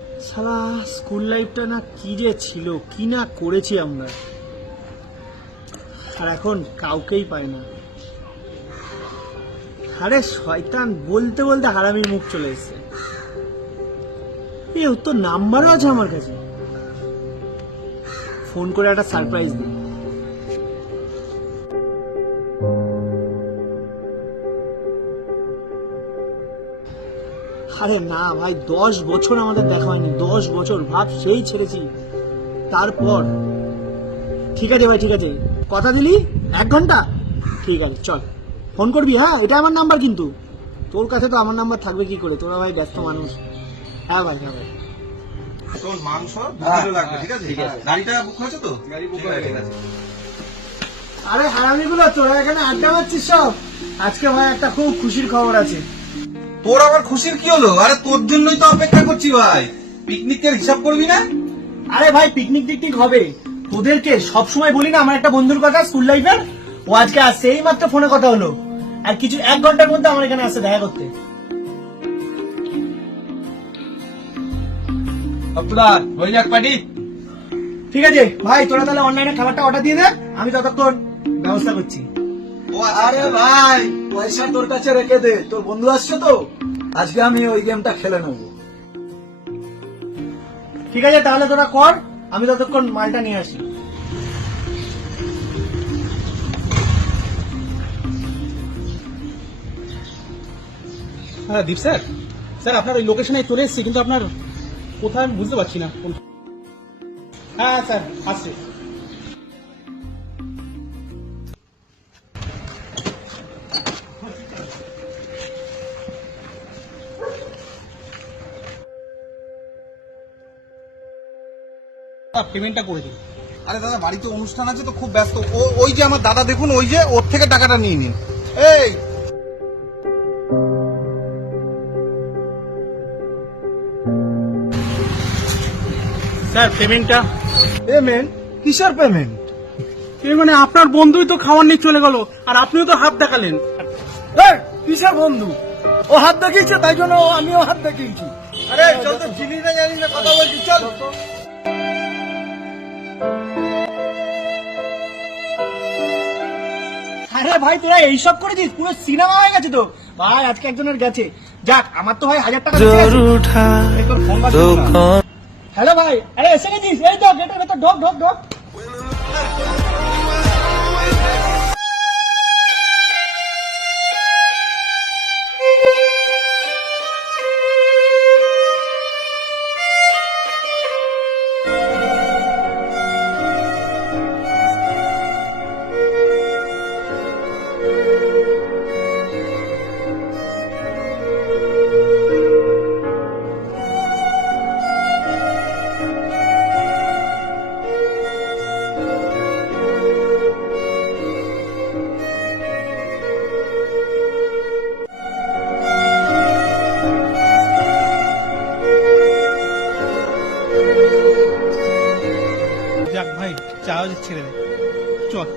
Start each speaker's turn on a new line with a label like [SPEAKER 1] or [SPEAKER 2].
[SPEAKER 1] সালা স্কুল লাইফটা না কি যে ছিল, কি না করেছি আমরা? আর এখন কাউকেই পাই না। আরে শয়তান, বলতে বলতে হারামির মুখ চলে এসছে। এ ওর তো নাম্বারও আছে আমার কাছে। ফোন করে একটা সারপ্রাইজ দিই। আরে না ভাই দশ বছর আমাদের দেখা হয়নি দশ বছর ভাব সেই ছেড়েছি। তারপর ঠিক আছে ভাই ঠিক আছে। কথা দিলি? এক ঘণ্টা? ঠিক আছে চল। ফোন করবি হ্যাঁ? এটা আমার নাম্বার কিন্তু। তোর কাছে তো আমার নাম্বার থাকবে কি করে? তোরা ভাই ব্যস্ত মানুষ। হ্যাঁ ভাই হ্যাঁ ভাই।
[SPEAKER 2] তোর মাংস
[SPEAKER 1] হ্যাঁ,
[SPEAKER 2] লাগবে ঠিক আছে? গাড়িটা বুক হয়েছে তো?
[SPEAKER 1] গাড়ি book
[SPEAKER 2] ঠিক
[SPEAKER 1] আরে হারামিগুলো তোরা এখানে আড্ডা মারছিস সব? আজকে ভাই একটা খুব খুশির খবর আছে।
[SPEAKER 2] তোর আবার খুশির কি হলো? আরে তোর জন্যই তো অপেক্ষা করছি ভাই। পিকনিকের হিসাব করবি না?
[SPEAKER 1] আরে ভাই পিকনিক টিকনিক হবে। তোদেরকে সবসময় বলি না আমার একটা বন্ধুর কথা স্কুল লাইফের ও আজকে আসছে এই মাত্র ফোনে কথা হলো। আর কিছু এক ঘণ্টার মধ্যে আমার এখানে আসছে দেখা করতে।
[SPEAKER 2] হয়ে যাক পার্টি।
[SPEAKER 1] ঠিক আছে ভাই তোরা তাহলে অনলাইনে খাবারটা অর্ডার দিয়ে দে আমি ততক্ষণ ব্যবস্থা করছি।
[SPEAKER 3] আরে ভাই, পয়সা তোর কাছে রেখে দে, তোর বন্ধু আসছে তো। আজকে আমি ওই গেমটা খেলে নেব।
[SPEAKER 1] ঠিক আছে, তাহলে তোরা কর, আমি ততক্ষণ মালটা নিয়ে আসি।
[SPEAKER 4] হ্যাঁ দীপ স্যার। স্যার, আপনার ওই লোকেশনে চলে এসেছি, কিন্তু আপনার কোথায় আমি বুঝতে পারছি না। হ্যাঁ স্যার, আসছে। পেমেন্টটা করে দিন।
[SPEAKER 2] আরে দাদা বাড়িতে অনুষ্ঠান আছে তো খুব ব্যস্ত। ও ওই যে আমার দাদা দেখুন ওই যে ওর থেকে টাকাটা নিয়ে নিন। এই!
[SPEAKER 1] স্যার পেমেন্টটা
[SPEAKER 3] পেমেন্ট কিসের পেমেন্ট
[SPEAKER 4] এই মানে আপনার বন্ধুই তো খাওয়ার নিয়ে চলে গেল আর আপনিও তো হাত দেখালেন।
[SPEAKER 3] কিসের বন্ধু? ও হাত দেখিয়েছে তাই জন্য আমিও হাত দেখিয়েছি।
[SPEAKER 2] আরে চল তো চিনি না জানি না কথা বলছি চল।
[SPEAKER 1] আরে ভাই তোরা এইসব করেছিস? পুরো সিনেমা হয়ে গেছে তো। ভাই আজকে একজনের গেছে। যাক আমার তো ভাই হাজার টাকা হ্যালো ভাই আরে এসে গেছিস? এই তো গেটের ভেতর ঢোক ঢোক ঢোক।
[SPEAKER 4] আওয়াজ ছেড়ে দে চল।